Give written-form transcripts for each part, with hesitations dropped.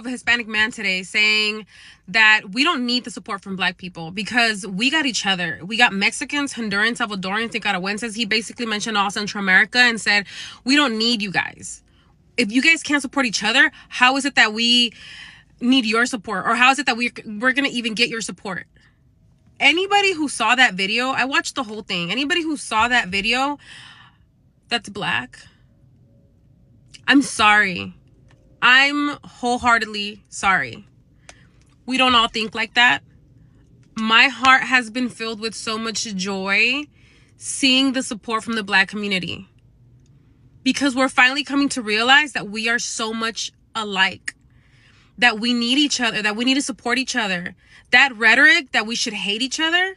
Of a Hispanic man today saying that we don't need the support from black people because we got each other. We got Mexicans, Hondurans, Salvadorians, Nicaraguenses. He basically mentioned all Central America and said, we don't need you guys. If you guys can't support each other, how is it that we need your support? Or how is it that we're going to even get your support? Anybody who saw that video, I watched the whole thing. Anybody who saw that video that's black, I'm sorry. I'm wholeheartedly sorry. We don't all think like that. My heart has been filled with so much joy seeing the support from the black community, because we're finally coming to realize that we are so much alike, that we need each other, that we need to support each other. That rhetoric that we should hate each other,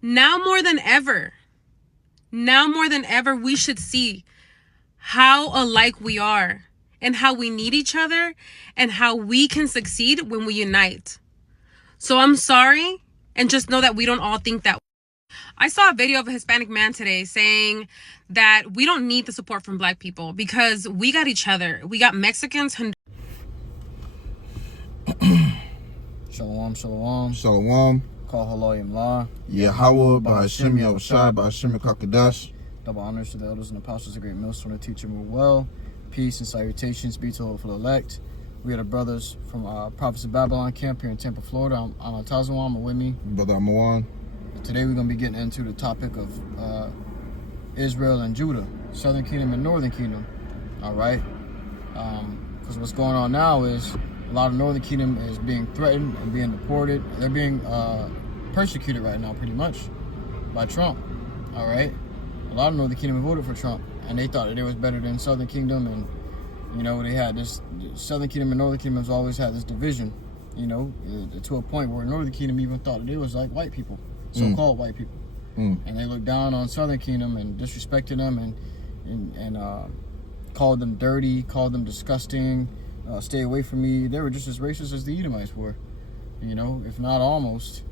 now more than ever, we should see how alike we are and how we need each other and how we can succeed when we unite. So I'm sorry, and just know that we don't all think that way. I saw a video of a Hispanic man today saying that we don't need the support from black people because we got each other. We got Mexicans. Shalom, shalom. Shalom. Call Halayim La. YAHAWAH, BAHASHAM, YAHAWASHI, BAHASHAM, Kakadash. Double honors to the elders and apostles, the great millstone, to teach them well. Peace and salutations be to the hopeful elect. We are the brothers from Prophets of Babylon camp here in Tampa, Florida. I'm Tazawam, with me. Brother Amawan. Today we're going to be getting into the topic of Israel and Judah, Southern Kingdom and Northern Kingdom. All right? Because what's going on now is a lot of Northern Kingdom is being threatened and being deported. They're being persecuted right now, pretty much, by Trump. All right? A lot of Northern Kingdom voted for Trump, and they thought that it was better than Southern Kingdom, and you know, they had this, Southern Kingdom and Northern Kingdom has always had this division, you know, to a point where Northern Kingdom even thought that it was like white people, so-called white people. And they looked down on Southern Kingdom and disrespected them and called them dirty, called them disgusting, stay away from me. They were just as racist as the Edomites were, you know, if not almost,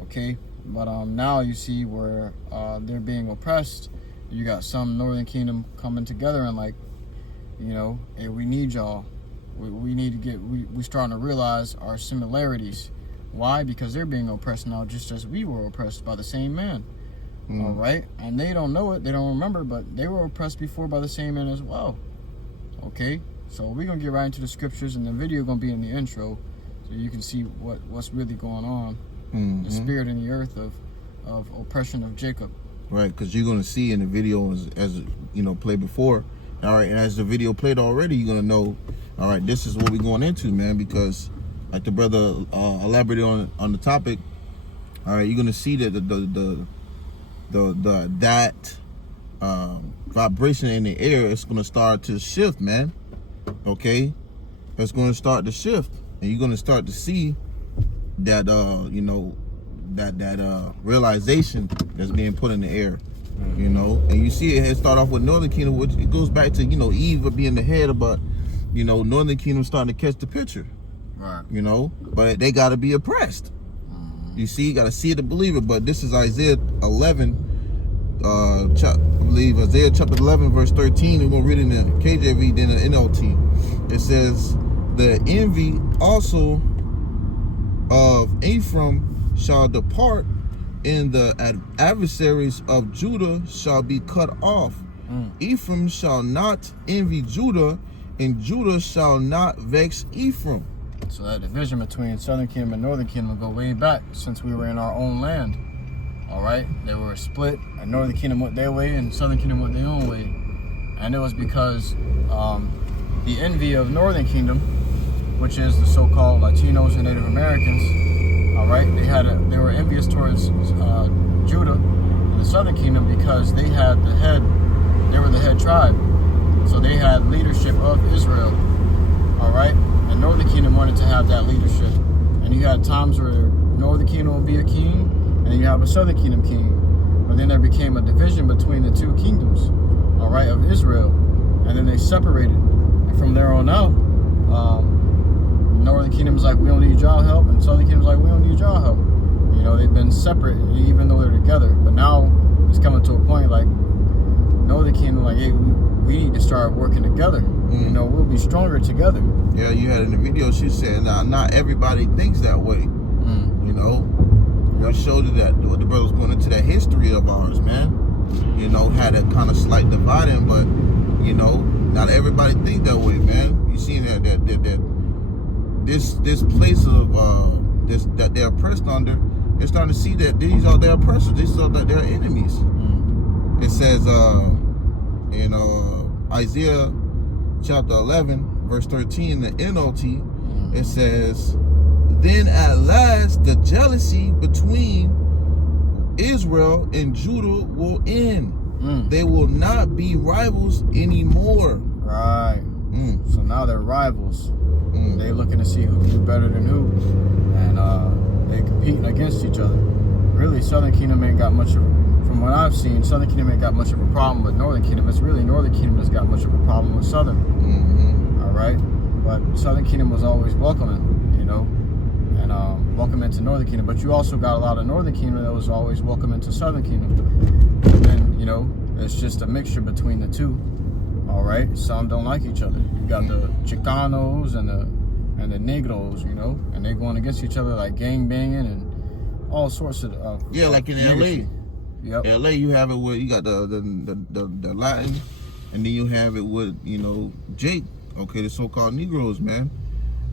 okay? But now you see where they're being oppressed. You got some Northern Kingdom coming together and like, you know, hey, we need y'all. We need to get, we're starting to realize our similarities. Why? Because they're being oppressed now just as we were oppressed by the same man. All right? And they don't know it, they don't remember, but they were oppressed before by the same man as well. Okay? So we're going to get right into the scriptures, and the video going to be in the intro so you can see what's really going on. The spirit in the earth of oppression of Jacob. Right, because you're going to see in the video as you know, played before. All right, and as the video played already, you're going to know, all right, this is what we're going into, man, because like the brother elaborated on the topic, all right, you're going to see that that vibration in the air is going to start to shift, man. Okay, it's going to start to shift, and you're going to start to see that you know, that realization that's being put in the air, you know. And you see it start off with Northern Kingdom, which it goes back to, you know, Eve being the head, but you know, Northern Kingdom starting to catch the picture, Right. you know, but they got to be oppressed. You see, you got to see it to believe it. But this is Isaiah 11, I believe Isaiah chapter 11 verse 13. We're going to read it in the KJV, then the NLT. It says, the envy also of Ephraim shall depart, and the adversaries of Judah shall be cut off. Ephraim shall not envy Judah, and Judah shall not vex Ephraim. So that division between Southern Kingdom and Northern Kingdom go way back since we were in our own land. All right, they were split, and Northern Kingdom went their way, and Southern Kingdom went their own way. And it was because the envy of Northern Kingdom, which is the so-called Latinos and Native Americans, all right, they were envious towards Judah and the Southern Kingdom because they were the head tribe, so they had leadership of Israel, all right. And Northern Kingdom wanted to have that leadership, and you had times where Northern Kingdom would be a king, and you have a Southern Kingdom king. But then there became a division between the two kingdoms, all right, of Israel, and then they separated. And from there on out, Northern Kingdom's like, we don't need y'all help, and Southern Kingdom's like, we don't need y'all help. You know, they've been separate even though they're together. But now it's coming to a point like Northern Kingdom, like, hey, we need to start working together. You know, we'll be stronger together. Yeah, you had in the video, she said, not everybody thinks that way. You know, we showed you that the brother was going into that history of ours, man. You know, had a kind of slight dividing, but you know, not everybody think that way, man. You seen that this place of that they're oppressed under, they're starting to see that these are their oppressors, these are their enemies. It says in Isaiah chapter 11 verse 13, the NLT, it says, then at last the jealousy between Israel and Judah will end. They will not be rivals anymore. Right. So now they're rivals. They looking to see who's better than who, and they competing against each other. Really, Southern Kingdom ain't got much of, from what I've seen, Southern Kingdom ain't got much of a problem with Northern Kingdom. It's really Northern Kingdom that's got much of a problem with Southern. All right, but Southern Kingdom was always welcoming, you know, and welcoming to Northern Kingdom. But you also got a lot of Northern Kingdom that was always welcoming to Southern Kingdom. And then, you know, it's just a mixture between the two. All right, some don't like each other. You got the Chicanos and the Negros, you know, and they're going against each other like gang banging and all sorts of yeah, like in negative. LA. Yep. LA, you have it with, you got the Latin, and then you have it with, you know, Jake. Okay, the so-called Negroes, man.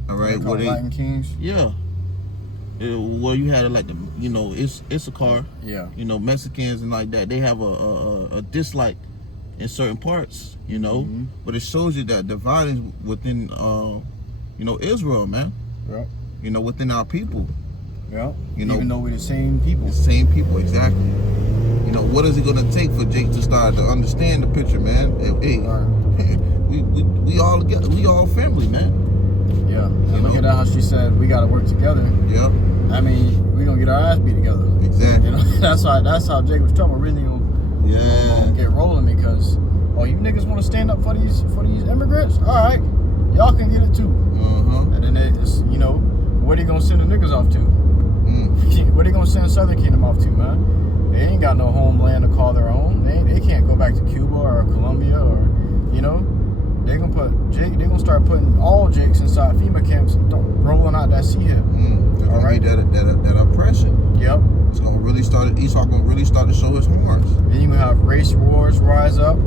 All right, They call Latin Kings. Yeah. Well, you had it like the, you know, it's a car. Yeah. You know, Mexicans and like that, they have a dislike in certain parts, you know, but it shows you that dividing within, you know, Israel, man. Yep. You know, within our people. Yep. You know, even though we're the same people. The same people, exactly. You know, what is it gonna take for Jake to start to understand the picture, man? Hey, we all together, we all family, man. Yeah. And look at how she said we gotta work together. Yep. I mean, we gonna get our ass beat together. Exactly. You know, that's how Jacob's trouble really gonna get rolling, because you niggas want to stand up for these immigrants? All right, y'all can get it too. And then they just, you know, where they gonna send the niggas off to? Where they gonna send Southern Kingdom off to, man? They ain't got no homeland to call their own. They can't go back to Cuba or Colombia, or, you know, they gonna put Jake. They gonna start putting all Jakes inside FEMA camps and rolling out that sea hip. All right, that oppression. Yep. It's gonna really start. Esau gonna really start to show his horns. Then you gonna have race wars rise up.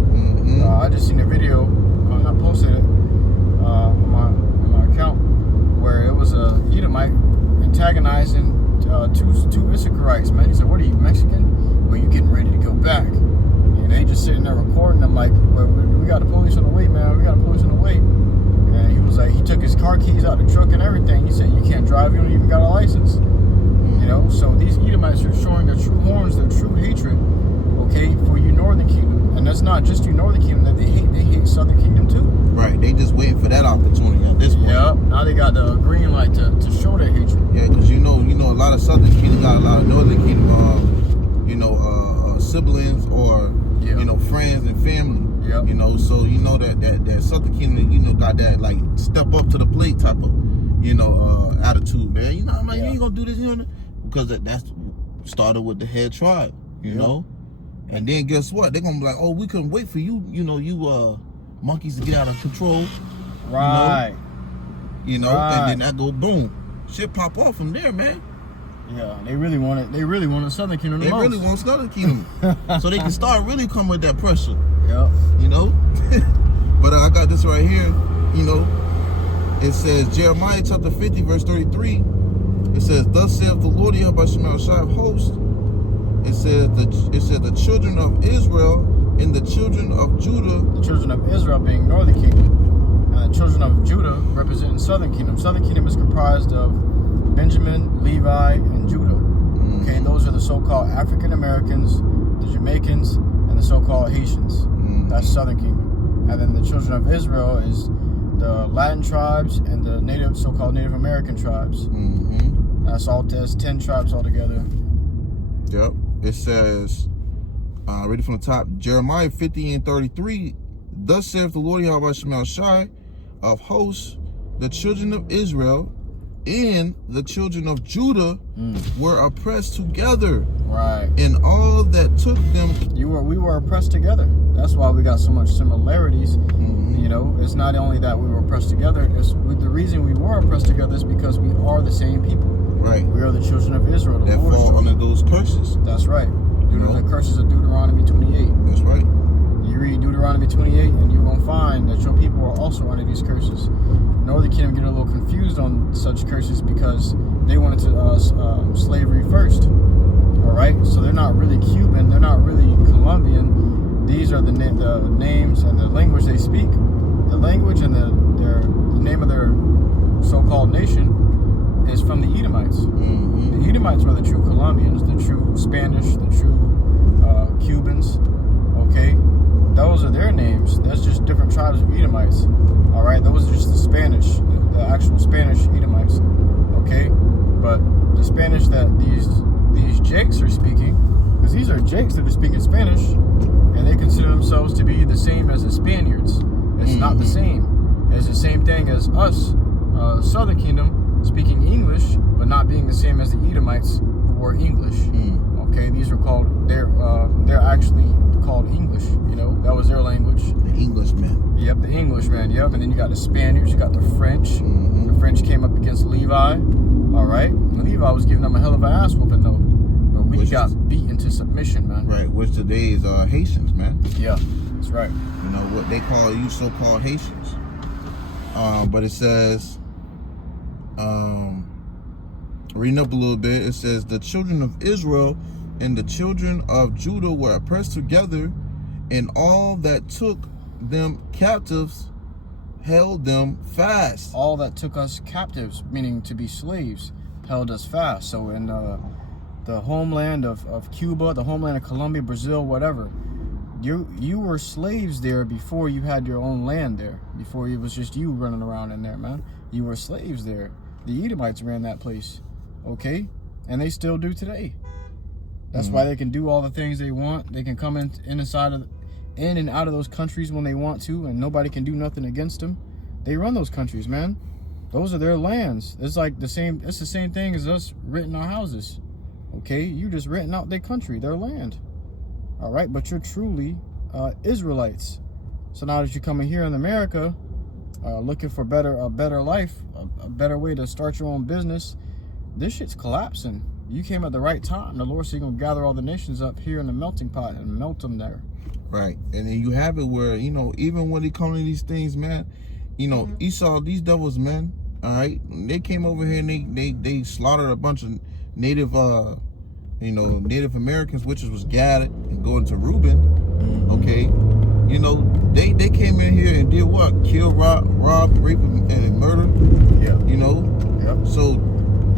I just seen a video, and I posted it on my account, where it was a Edomite antagonizing two Issacharites. Man, he said, "What are you, Mexican? Well, you getting ready to go back?" And they just sitting there recording them like, well, "We got the police on the way, man. We got the police on the way." And he was like, he took his car keys out the truck and everything. He said, "You can't drive. You don't even got a license." You know, so these Edomites are showing their true horns, their true hatred, okay, for you Northern Kingdom. And that's not just you Northern Kingdom that they hate Southern Kingdom too. Right, they just waiting for that opportunity at this point. Yep, now they got the green light to show their hatred. Yeah, because you know, a lot of Southern Kingdom got a lot of Northern Kingdom, you know, siblings or, you know, friends and family. Yep. You know, so you know that Southern Kingdom, you know, got that like step up to the plate type of, you know, attitude, man. You know, I'm like, you ain't gonna do this, you know, because that's started with the head tribe, you know. And then guess what? They're gonna be like, "Oh, we couldn't wait for you, you know, you monkeys to get out of control." Right. You know, and then that go boom. Shit pop off from there, man. Yeah, they really wanted Southern Kingdom the most. They really want Southern Kingdom. So they can start really come with that pressure. Yeah. You know? But I got this right here, you know. It says Jeremiah chapter 50 verse 33. It says, "Thus saith the Lord YAHWASHI of hosts." It said the children of Israel and the children of Judah. The children of Israel being Northern Kingdom, and the children of Judah representing Southern Kingdom. Southern Kingdom is comprised of Benjamin, Levi, and Judah. Okay, those are the so-called African Americans, the Jamaicans, and the so-called Haitians. That's Southern Kingdom. And then the children of Israel is the Latin tribes and the so-called Native American tribes. That's 10 tribes altogether. Yep. It says, read it from the top, Jeremiah 50 and 33. "Thus saith the Lord YAHWASHI of hosts, the children of Israel and the children of Judah were oppressed together. Right. And all that took them." We were oppressed together. That's why we got so much similarities. You know, it's not only that we were oppressed together. The reason we were oppressed together is because we are the same people. Right. We are the children of Israel. That fall under those curses. That's right. The curses of Deuteronomy 28. That's right. You read Deuteronomy 28, and you're going to find that your people are also under these curses. Northern Kingdom get a little confused on such curses because they wanted to slavery first. All right? So they're not really Cuban. They're not really Colombian. These are the names and the language they speak. The language and the name of their so-called nation is from the Edomites. The Edomites were the true Colombians, the true Spanish, the true Cubans. Okay? Those are their names. That's just different tribes of Edomites. All right? Those are just the Spanish, the actual Spanish Edomites. Okay? But the Spanish that these Jakes are speaking, because these are Jakes that are speaking Spanish, and they consider themselves to be the same as the Spaniards. It's not the same. It's the same thing as us, Southern Kingdom, speaking English, but not being the same as the Edomites who were English. Okay, these are called, they're actually called English. You know, that was their language. The Englishmen. Yep, the Englishmen. Yep, and then you got the Spaniards, you got the French. The French came up against Levi. All right, and Levi was giving them a hell of an ass whooping though. But we got beaten to submission, man. Right, which today is Haitians, man. Yeah, that's right. You know what they call you, so-called Haitians. But it says, reading up a little bit, it says the children of Israel and the children of Judah were oppressed together, and all that took them captives held them fast. All that took us captives, meaning to be slaves, held us fast. So in the homeland of Cuba, the homeland of Colombia, Brazil, whatever, you were slaves there before you had your own land there. Before it was just you running around in there, man. You were slaves there. The Edomites ran that place, okay? And they still do today. That's why they can do all the things they want. They can come in and out of those countries when they want to, and nobody can do nothing against them. They run those countries, man. Those are their lands. It's like the same. It's the same thing as us renting our houses. Okay, you just renting out their country, their land. All right, but you're truly Israelites. So now that you're coming here in America, looking for a better life, a better way to start your own business, this shit's collapsing. You came at the right time. The Lord said He's gonna gather all the nations up here in the melting pot and melt them there. Right, and then you have it where, you know, even when they come to these things, man, you know, Esau, these devils, man, all right, they came over here and they slaughtered a bunch of native, Native Americans, which was Gad and going to Reuben, okay, you know, they came in here and did what? Kill, rob, rape, and murder. Yeah. You know. Yep. So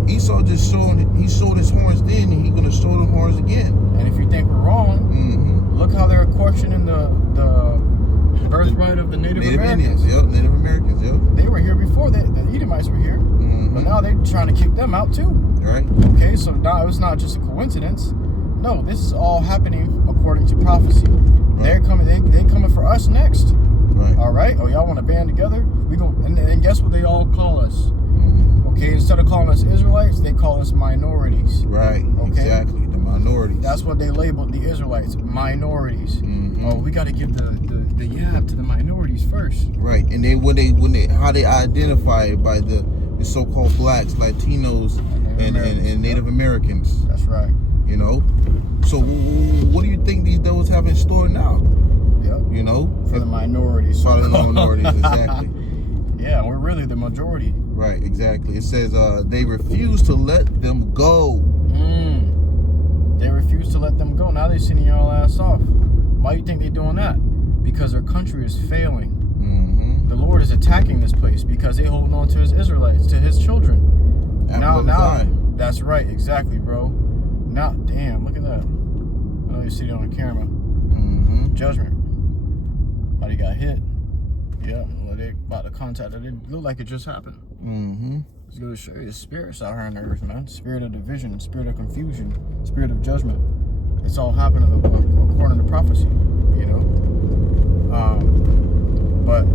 Esau just showed his horns then, and he's gonna show them horns again. And if you think we're wrong, look how they're questioning the birthright of the Native Americans. Indians, yep, Native Americans, yep. They were here before the Edomites were here, but now they're trying to kick them out too. Right. Okay, so now it's not just a coincidence. No, this is all happening according to prophecy. Right. They're coming. They coming for us next. Right. All right. Oh, y'all want to band together? We go. And guess what they all call us? Okay, instead of calling us Israelites, they call us minorities. Right. Okay? Exactly. The minorities. That's what they labeled the Israelites, minorities. Oh, we got to give the yab to the minorities first. Right. And then how they identify it by the so-called blacks, Latinos, and Native Americans. That's right. You know. So what do you think these devils have in store now? Yep. You know, for the minorities. For the minorities, exactly. Yeah, we're really the majority. Right, exactly. It says they refuse to let them go. They refuse to let them go. Now they're sending y'all ass off. Why do you think they're doing that? Because their country is failing. The Lord is attacking this place because they're holding on to His Israelites, to His children. Now, that's right, exactly, bro. Now, damn, look at that. I know you see it on the camera. Judgment. Somebody got hit. Yeah, well, they about to contact it. It looked like it just happened. It's going to show you the spirits out here on the earth, man. Spirit of division, spirit of confusion, spirit of judgment. It's all happening according to prophecy, you know. But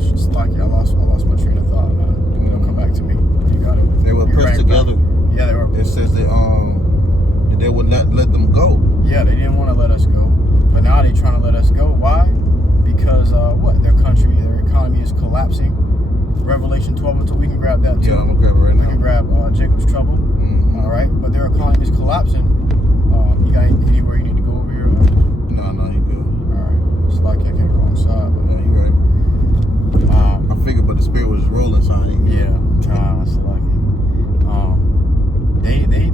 it's like I lost my train of thought, man. It'll come back to me. You got it. They were pressed together. Yeah, they were. It says that they would not let them go. Yeah, they didn't want to let us go, but now they're trying to let us go. Why? Because their country, their economy is collapsing. Revelation 12 and 2, we can grab that too. Yeah, I'm gonna grab it right now. We can grab Jacob's trouble. All right, but their economy is collapsing. You got anywhere you need to go over here? No, you good. All right, it's like I came wrong side. But, Yeah, you right. I figured, but the spirit was rolling, so I didn't. Yeah, it's like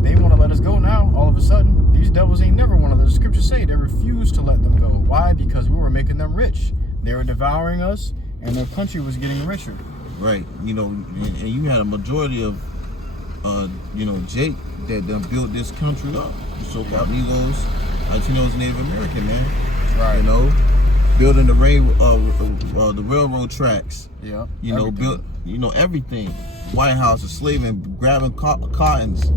they want to let us go now. All of a sudden, these devils ain't never wanted. The scriptures say they refused to let them go. Why? Because we were making them rich. They were devouring us, and their country was getting richer. Right. You know, and you had a majority of, Jake that done built this country up. The so-called Negroes, LATINOS, Native American, man. Right. You know, building the railroad tracks. Yeah. You know, built. You know everything. White House, enslaving, grabbing cottons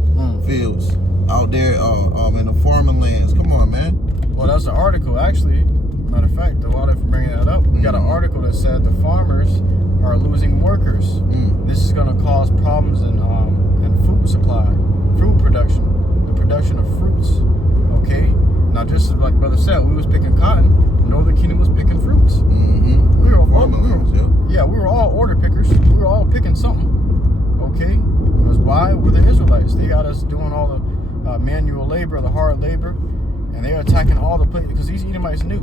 fields out there in the farming lands. Come on, man. Well, that's an article, actually. Matter of fact, a lot of bringing that up. We got an article that said the farmers are losing workers. This is going to cause problems in food supply, fruit production, the production of fruits. Okay. Now, just as like Brother said, we was picking cotton. Northern Kingdom was picking fruits. We were all order pickers. We were all picking something. Okay, because why? We're the Israelites. They got us doing all the manual labor, the hard labor, and they're attacking all the places because these Edomites knew.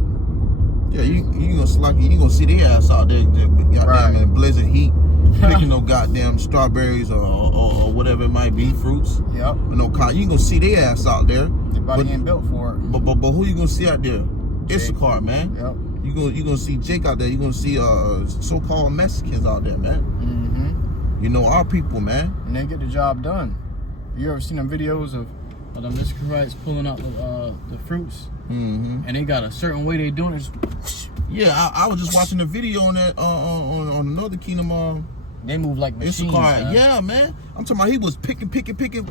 Yeah, you gonna slack. You gonna see their ass out there, goddamn, in blizzard heat, picking no goddamn strawberries or whatever it might be, fruits. Yep. No cotton. You gonna see their ass out there. Their body ain't built for it. But who you gonna see out there? Issachar, man. Yep. You gonna see Jake out there. You gonna see so-called Mexicans out there, man. You know, our people, man. And they get the job done. You ever seen them videos of the Israelites pulling out the fruits? And they got a certain way they doing it. Yeah, I was just watching a video on that on another kingdom. They move like machines. Man. Yeah, man. I'm talking about he was picking,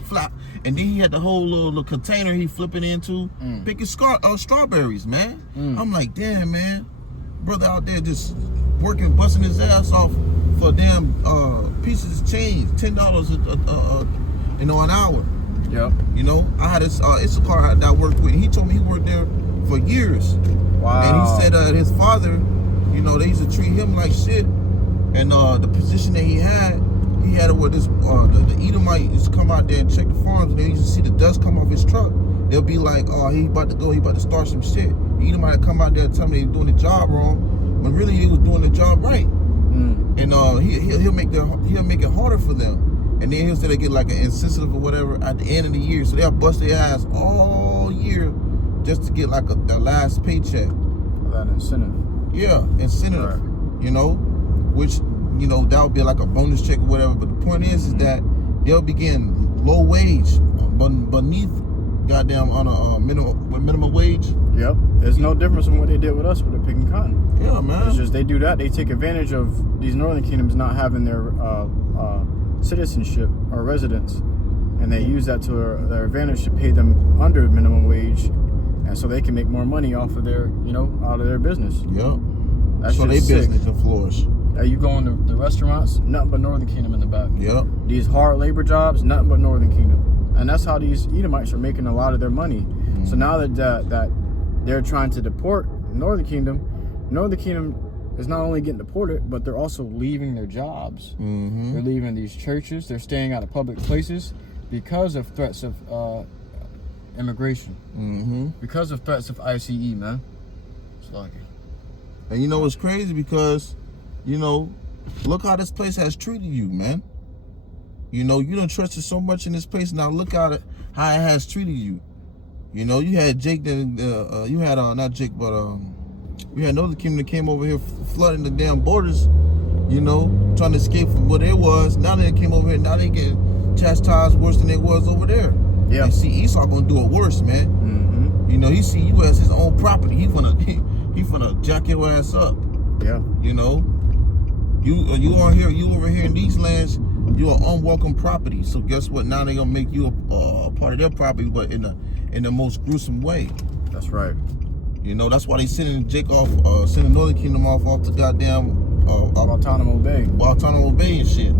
flap, and then he had the whole little container he flipping into, picking strawberries, man. I'm like, damn, man, brother out there just working, busting his ass off for damn pieces of change, $10 an hour. Yep. You know, I had this Issachar that I worked with. He told me he worked there for years. Wow. And he said his father, you know, they used to treat him like shit. And the position that he had it where this the Edomite used to come out there and check the farms, and they used to see the dust come off his truck. They'll be like, oh, he about to go, he about to start some shit. The Edomite would come out there and tell me they doing the job wrong, when really he was doing the job right. And he'll make it harder for them. And then he'll say they get like an insensitive or whatever at the end of the year. So they'll bust their ass all year just to get like their last paycheck. That incentive. Yeah, incentive. Right. You know, which, you know, that would be like a bonus check or whatever. But the point is that they'll be getting low wage beneath goddamn on a minimum wage. Yep. There's no difference from what they did with us with the picking cotton. Yeah, man. It's just they do that. They take advantage of these northern kingdoms not having their citizenship or residence, and they use that to their advantage to pay them under minimum wage, and so they can make more money off of their, you know, out of their business. Yep. That's so they business can flourish. You go in the restaurants, nothing but Northern Kingdom in the back. Yep. These hard labor jobs, nothing but Northern Kingdom, and that's how these Edomites are making a lot of their money. So now that they're trying to deport Northern Kingdom is not only getting deported, but they're also leaving their jobs. They're leaving these churches. They're staying out of public places because of threats of immigration. Because of threats of ICE, man. It's like, and you know what's crazy? Because, you know, look how this place has treated you, man. You know, you don't trust it so much in this place. Now look at it, how it has treated you. You know, you had Jake, you had not Jake, but we had another kingdom that came over here flooding the damn borders, you know, trying to escape from what it was. Now they came over here, now they getting chastised worse than it was over there. Yeah. And see, Esau gonna do it worse, man. You know, he see you as his own property. He finna jack your ass up. Yeah. You know, you over here in these lands, you're an unwelcome property. So guess what? Now they gonna make you a part of their property, but in the most gruesome way. That's right. You know, that's why they sending Jake off, sending Northern Kingdom off to goddamn Guantanamo Bay. Guantanamo Bay and shit. Yep.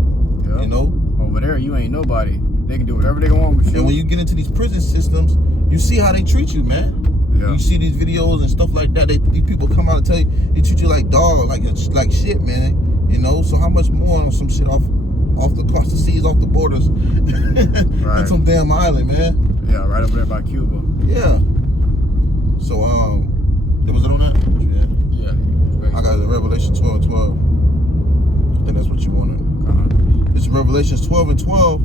You know? Over there, you ain't nobody. They can do whatever they want with you. And when you get into these prison systems, you see how they treat you, man. Yeah. You see these videos and stuff like that. These people come out and tell you, they treat you like dog, like shit, man. You know, so how much more on some shit off across the seas, off the borders, Right. on some damn island, man. Yeah, right over there by Cuba. Yeah. So was it on that? Yeah. I got the Revelation 12:12. I think that's what you wanted. It's Revelations 12:12.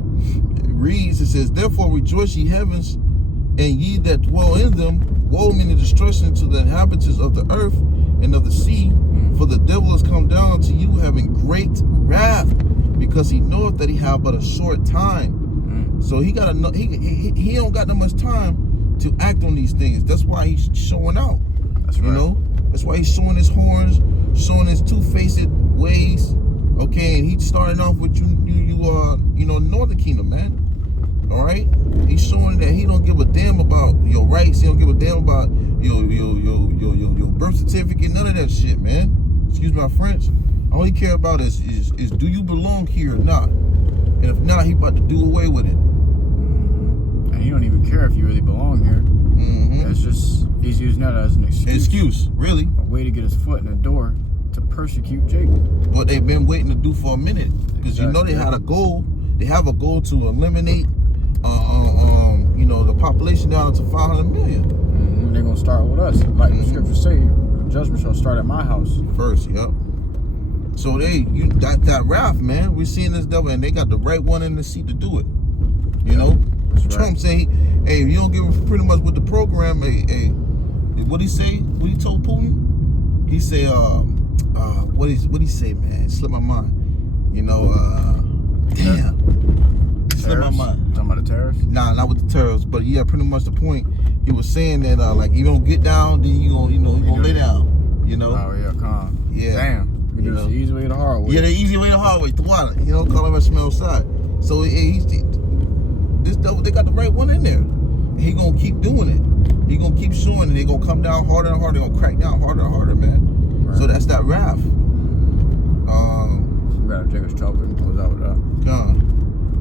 It reads, it says, "Therefore rejoice, ye heavens, and ye that dwell in them. Woe meaning destruction to the inhabitants of the earth and of the sea. For the devil is come down unto you, having great wrath, because he knoweth that he have but a short time." So he gotta know he don't got that much time to act on these things. That's why he's showing out. That's right. You know, that's why he's showing his horns, showing his two-faced ways. Okay, and he's starting off with you know, Northern Kingdom, man. All right, he's showing that he don't give a damn about your rights. He don't give a damn about your birth certificate. None of that shit, man. Excuse my French. All he care about is do you belong here or not? And if not, he about to do away with it. And he don't even care if you really belong here. It's just he's using that as an excuse. Really. A way to get his foot in the door to persecute Jacob. What they've been waiting to do for a minute, because you know they had a goal. They have a goal to eliminate, you know, the population down to 500 million. They're gonna start with us, like the scriptures say. Judgment shall start at my house first. Yep. So you got that wrath, man. We're seeing this devil, and they got the right one in the seat to do it. You know, Trump say, "Hey, if you don't give him pretty much with the program, hey, what he say? What he told Putin? He say, what he say, man? It slipped my mind. You know, damn, it slipped my mind. Talking about the terrorists? Nah, not with the terrorists, but yeah, pretty much the point. He was saying that like you don't get down, then you gonna lay down. You know? Oh yeah, calm. Yeah. Damn. You know, the easy way, the hard way. Yeah, the easy way, the hard way. The water. You know, call him a smell side. So this devil, they got the right one in there. And he gonna keep doing it. He gonna keep showing it. They gonna come down harder and harder. They gonna crack down harder and harder, man. Right. So that's that wrath. We gotta drink his chocolate and close out with that. God.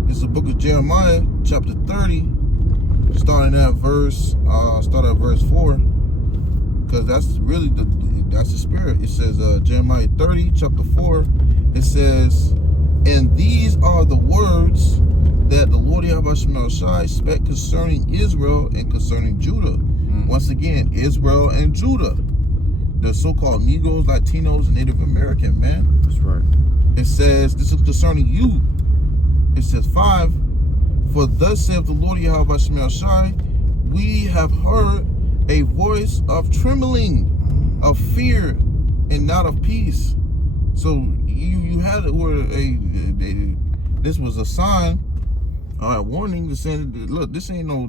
This is the book of Jeremiah, chapter 30, starting at verse 4. Because that's really that's the spirit. It says Jeremiah 30, chapter 4. It says, "And these are the words that the Lord YAHAWASHI spake concerning Israel and concerning Judah." Once again, Israel and Judah, the so-called Negroes, Latinos, and Native American, man. That's right. It says, this is concerning you. It says 5, "For thus saith the Lord YAHAWASHI, we have heard a voice of trembling, of fear, and not of peace." So you had it where this was a sign, a warning to saying, look, this ain't no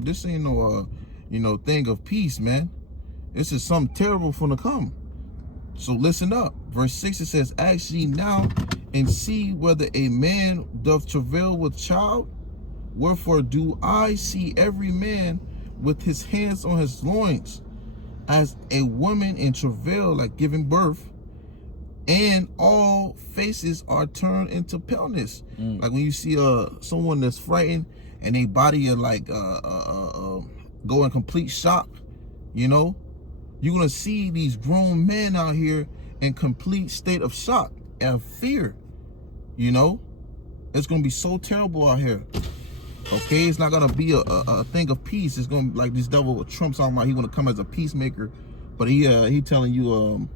thing of peace, man. This is something terrible from to come. So listen up. Verse 6, it says, "Ask ye now and see whether a man doth travail with child. Wherefore do I see every man with his hands on his loins, as a woman in travail, like giving birth, and all faces are turned into paleness." Like when you see someone that's frightened and their body are like go in complete shock, you know, you're gonna see these grown men out here in complete state of shock and fear. You know, it's gonna be so terrible out here. Okay, it's not gonna be a thing of peace. It's gonna be like this devil Trump's talking about. He gonna come as a peacemaker, but he telling you,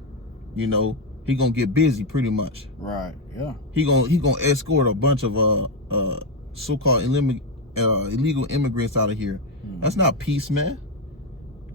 you know, he gonna get busy pretty much. Right. Yeah. He gonna escort a bunch of so-called illegal immigrants out of here. That's not peace, man.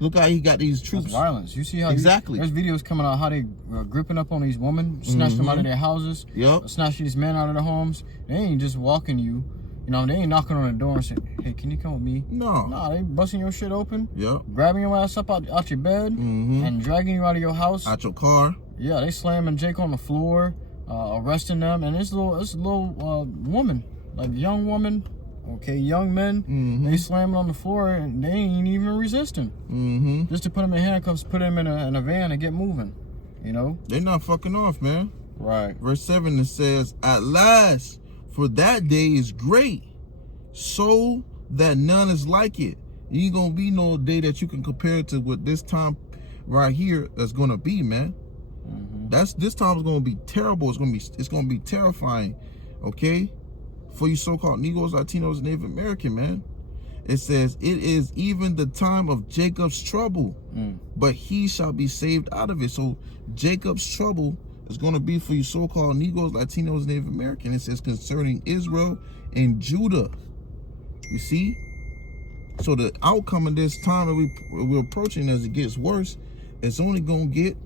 Look how he got these troops. That's violence. You see how exactly. There's videos coming out how they gripping up on these women, snatch them out of their houses. Yep. Snatch these men out of their homes. They ain't just walking you. You know, they ain't knocking on the door and saying, "Hey, can you come with me?" No. Nah, they busting your shit open. Yep. Grabbing your ass up out your bed and dragging you out of your house. Out your car. Yeah, they slamming Jake on the floor, arresting them, and this little woman, like young woman, okay, young men, they slamming on the floor and they ain't even resisting. Just to put them in handcuffs, put them in a van and get moving. You know, they not fucking off, man. Right. Verse 7, it says, "At last, for that day is great, so that none is like it." You ain't gonna be no day that you can compare to what this time right here is gonna be, man. This time is gonna be terrible. It's gonna be terrifying, okay? For you so-called Negroes, Latinos, and Native American, man. It says, it is even the time of Jacob's trouble, but he shall be saved out of it. So Jacob's trouble is going to be for you so-called Negroes, Latinos, Native American. It says concerning Israel and Judah. You see? So the outcome of this time that we're approaching as it gets worse, it's only going to get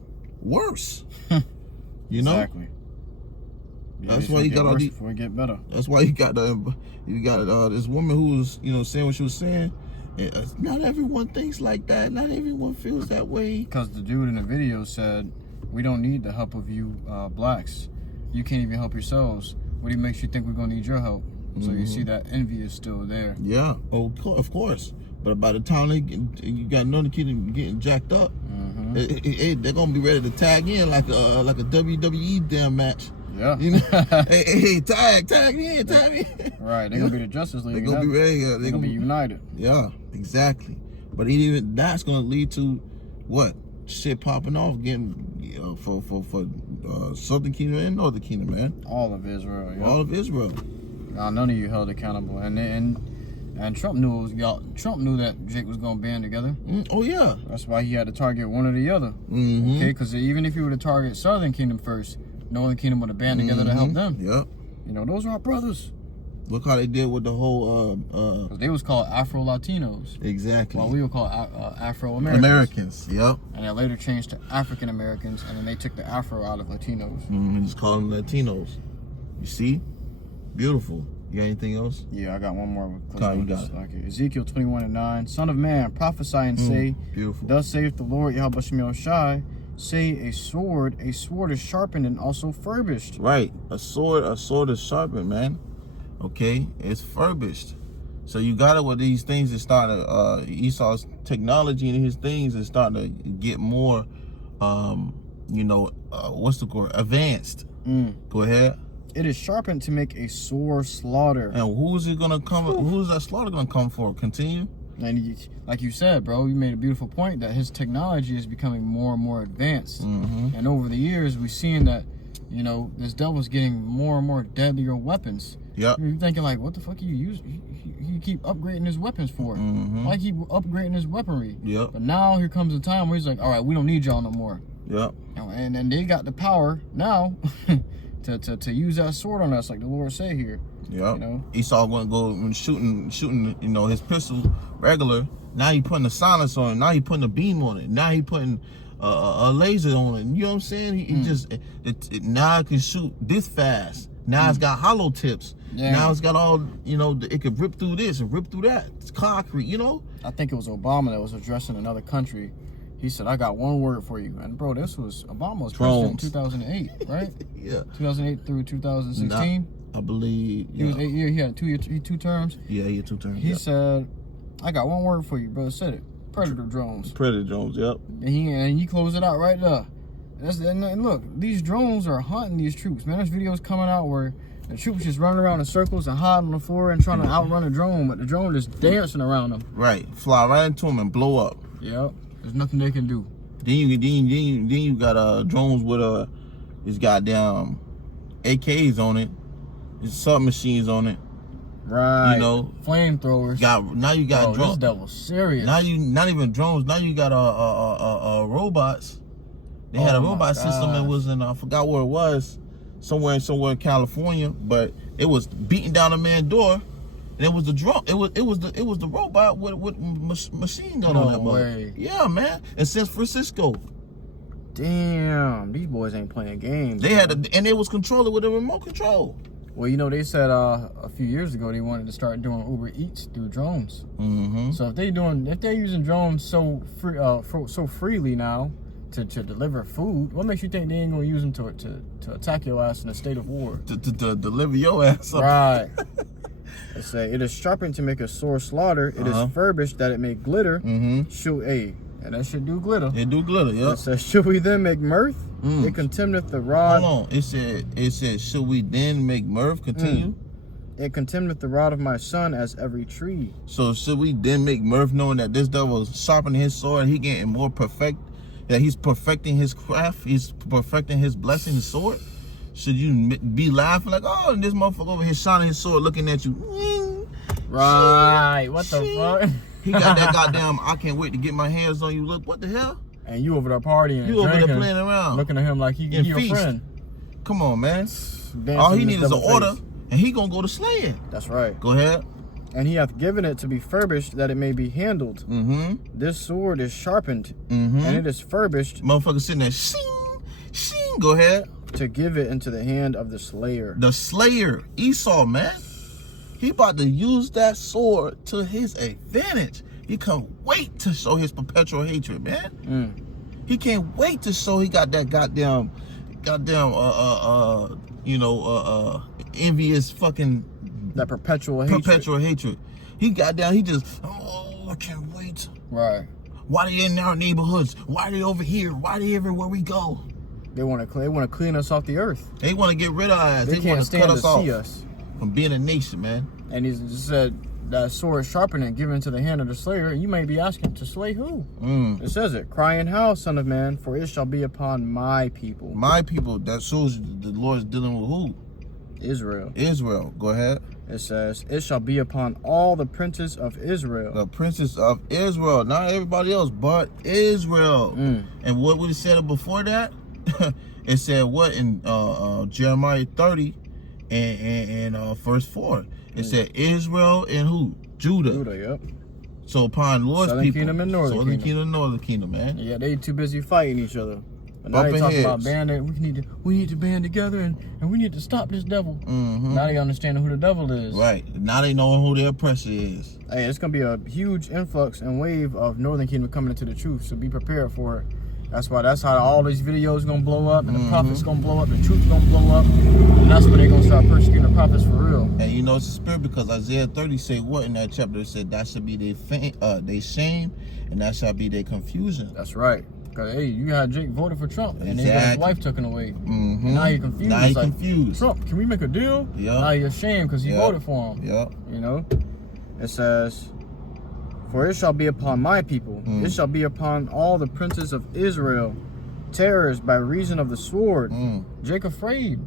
worse. You know? Exactly. Yeah, that's why you got all these. Before it get better. That's why you got this woman who was, saying what she was saying. Not everyone thinks like that. Not everyone feels that way. Because the dude in the video said, "We don't need the help of you blacks. You can't even help yourselves. What makes you think we're gonna need your help?" So you see that envy is still there. Yeah, of course. But by the time you got another kid getting jacked up, they're gonna be ready to tag in like a WWE damn match. Yeah. hey, tag me. Right, they're gonna be the Justice League. They're gonna be ready. They're gonna be united. Yeah, exactly. But even that's gonna lead to what? Shit popping off again for Southern Kingdom and Northern Kingdom, man. All of Israel. Yeah. All of Israel. Now, none of you held accountable, and Trump knew Trump knew that Jake was gonna band together. Oh yeah. That's why he had to target one or the other. Okay, because even if he were to target Southern Kingdom first, Northern Kingdom would have band together to help them. Yep. Those are our brothers. Look how they did with the whole Because they was called Afro-Latinos. Exactly. While we were called Afro-Americans. Americans, yep. And they later changed to African-Americans, and then they took the Afro out of Latinos. Just call them Latinos. You see? Beautiful. You got anything else? Yeah, I got one more. You got it. Okay. Ezekiel 21:9. Son of man, prophesy and say, beautiful. Thus saith the Lord YAHAWASHI, say a sword is sharpened and also furbished. Right. A sword is sharpened, man. Okay? It's furbished. So you got it with these things that started Esau's technology and his things is starting to get more what's the word? Advanced. Go ahead. It is sharpened to make a sore slaughter. And who's that slaughter gonna come for? Continue. And like you said, bro, you made a beautiful point that his technology is becoming more and more advanced. And over the years, we've seen that, this devil's getting more and more deadlier weapons. Yep. You're thinking like, what the fuck you keep upgrading his weapons for? Why keep upgrading his weaponry? Yep. But now here comes a time where he's like, all right, we don't need y'all no more. Yep. And they got the power now to use that sword on us, like the Lord said here. Yeah. Esau wouldn't go and shooting, his pistol regular. Now he putting a silence on it. Now he putting a beam on it. Now he putting a laser on it. You know what I'm saying? He just now it can shoot this fast. Now it's got hollow tips. Yeah. Now it's got all, it could rip through this and rip through that. It's concrete, I think it was Obama that was addressing another country. He said, I got one word for you. And bro, Obama was president in 2008, right? Yeah. 2008 through 2016. I believe. He was 8 years. He had two terms. Yeah, he had 2 terms. He said, I got one word for you, bro. Said it. Predator drones. Predator drones, yep. And he closed it out right there. And look, these drones are hunting these troops, man. There's videos coming out where the troops just running around in circles and hiding on the floor and trying to outrun a drone, but the drone is dancing around them. Right. Fly right into them and blow up. Yep. There's nothing they can do. Then you got drones with these goddamn AKs on it, there's submachines on it. Right. Flamethrowers. Now you got drones. This devil's serious. Now you not even drones. Now you got robots. They had a robot system that was in I forgot where it was, somewhere in California, but it was beating down a man's door. And it was the drone. It was the robot with machine gun on that mother. Yeah, man. In San Francisco. Damn, these boys ain't playing games. They and they was controlling with a remote control. Well, they said a few years ago they wanted to start doing Uber Eats through drones. So if they're using drones so freely now to deliver food, what makes you think they ain't gonna use them to attack your ass in a state of war? To deliver your ass up. Right. It say, it is sharpened to make a sore slaughter. It is furbished that it may glitter. And that should do glitter. It do glitter, yeah. It says, should we then make mirth? It contemneth the rod. Hold on. It said, should we then make mirth? Continue. It contemneth the rod of my son as every tree. So should we then make mirth knowing that this devil is sharpening his sword, he getting more perfect that he's perfecting his craft, he's perfecting his blessing, his sword? Should you be laughing like, oh, and this motherfucker over here shining his sword looking at you? Right. What the fuck? He got that goddamn, I can't wait to get my hands on you look. What the hell? And you over there partying. You over there playing around. Looking at him like he your friend. Come on, man. Dancing All he needs is an face. order, and he gonna go to slaying. That's right. Go ahead. And he hath given it to be furbished, that it may be handled. Mm-hmm. This sword is sharpened, Mm-hmm. and it is furbished. Motherfucker sitting there, shing, shing. Go ahead. To give it into the hand of the slayer. The slayer, Esau, man. He about to use that sword to his advantage. He can't wait to show his perpetual hatred, man. He can't wait to show he got that goddamn, envious fucking. That perpetual hatred. Perpetual hatred. He got down. He just, oh, I can't wait. Right. Why they in our neighborhoods? Why they over here? Why they everywhere we go? They want to clean us off the earth. They want to get rid of us. They They can't want to stand cut to us off see us. from being a nation, man. And he said that sword sharpened and given into the hand of the slayer. And you may be asking, to slay who? It says it. Crying how, son of man, for it shall be upon my people. My people. That shows the Lord is dealing with who? Israel. Israel. Go ahead. It says, it shall be upon all the princes of Israel. The princes of Israel. Not everybody else, but Israel. And what we said before that? It said what in Jeremiah 30 and verse 4. It said Israel and who? Judah. Judah, yep. So upon Lord's Southern people. Kingdom and Northern Kingdom. Kingdom, Northern Kingdom, man. Yeah, they too busy fighting each other. But now Bumping they talking about heads. banding. We need to band together and we need to stop this devil. Now they understanding who the devil is. Right. Now they know who their oppressor is. Hey, it's gonna be a huge influx and wave of Northern Kingdom coming into the truth. So be prepared for it. That's how all these videos gonna blow up, and the prophets gonna blow up, the truth gonna blow up, and that's when they gonna start persecuting the prophets for real. And you know it's a spirit because Isaiah 30 say what in that chapter? It said that should be their shame, and that shall be their confusion. That's right. Cause hey, you had Jake voted for Trump, and then he got his Exactly. wife taken away. And now he confused. Now he Like, confused. Trump, can we make a deal? Yeah. Now he's ashamed because he Yeah. voted for him. Yeah. You know, it says, for it shall be upon my people, it shall be upon all the princes of Israel, terrors by reason of the sword. Jake afraid.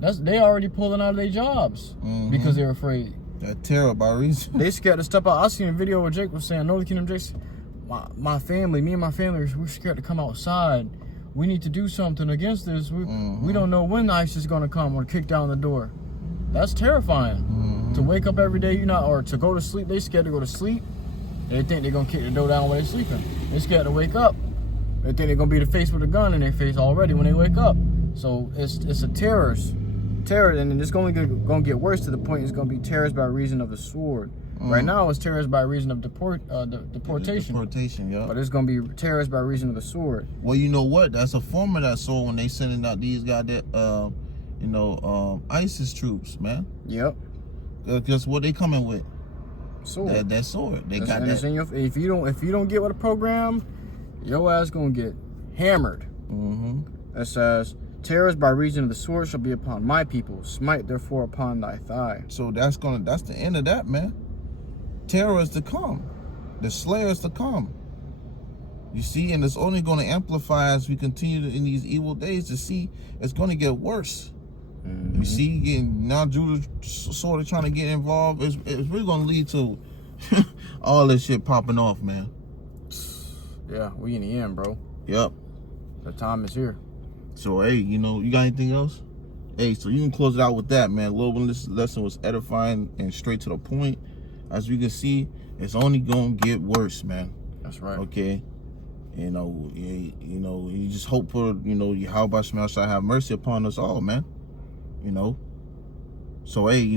They already pulling out of their jobs because they're afraid. That terror by reason. They scared to step out. I seen a video where Jake was saying, Northern Kingdom Jake, my family, me and my family, we're scared to come outside. We need to do something against this. We don't know when ICE is going to come or kick down the door. That's terrifying. To wake up every day, or to go to sleep. They scared to go to sleep. They think they're going to kick the door down while they're sleeping. They're scared to wake up. They think they're going to be faced with a gun in their face already when they wake up. So it's a terror, and it's going to get worse to the point it's going to be terrors by reason of the sword. Right now it's terrors by reason of deportation. Deportation, yeah. But it's going to be terrors by reason of the sword. Well, you know what? That's a form of that sword when they sending out these goddamn, ISIS troops, man. Yep. Guess what they coming with? Sword. That sword. They got And it's that. in if you don't get with the program, your ass gonna get hammered. It says, terrors by reason of the sword shall be upon my people. Smite therefore upon thy thigh. So that's the end of that, man. Terror is to come. The slayer is to come. You see, and it's only going to amplify as we continue in these evil days to see it's going to get worse. You see, now Judah sort of trying to get involved. It's really going to lead to all this shit popping off, man. Yeah, we in the end, bro. Yep. The time is here. So, hey, you got anything else? Hey, so you can close it out with that, man. Lord, this lesson was edifying and straight to the point. As we can see, it's only gonna get worse, man. That's right. Okay. You just hope for, YAHWAH shall have mercy upon us all, man. So hey,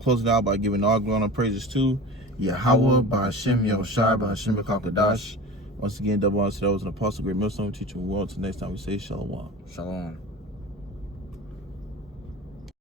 close it out by giving all glory and praises to YAHWAH, BAHASHAM, YAHWASHI, BAHASHAM, BAHASHAM. Once again, double honor to those an apostle, great millstone, teaching the world. Till next time we say shalom. Shalom.